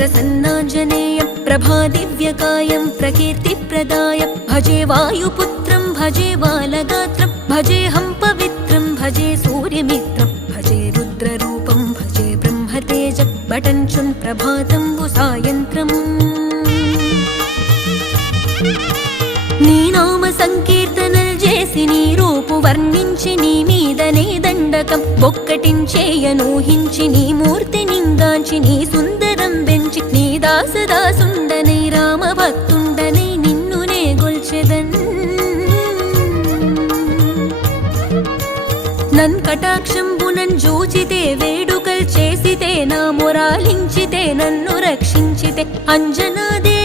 प्रसन्नाञ्जनेयं प्रभादिव्यकायं प्रकीर्तिप्रदाय भजे वायुपुत्रं भजे बालगात्रं भजेऽहं पवित्रं भजे सूर्यमित्रं भजे रुद्ररूपं भजे ब्रह्मतेज बटञ्चुन् प्रभातं सायन्त्रम् నీ నామ సంకీర్తనలు చేసి నీ రూపు వర్ణించి నీ మీదనే దండకం ఒక్కటించేయనూహించి నీ మూర్తి నింగాంచి నీ సుందరం పెంచి నీ దాసదాసుండనై రామభక్తుండనై నిన్నునే గొల్చెదన్ నన్ కటాక్షంబునన్ జూచితే వేడుకల్ చేసితే నా మొరాలించితే నన్ను రక్షించితే అంజనాదే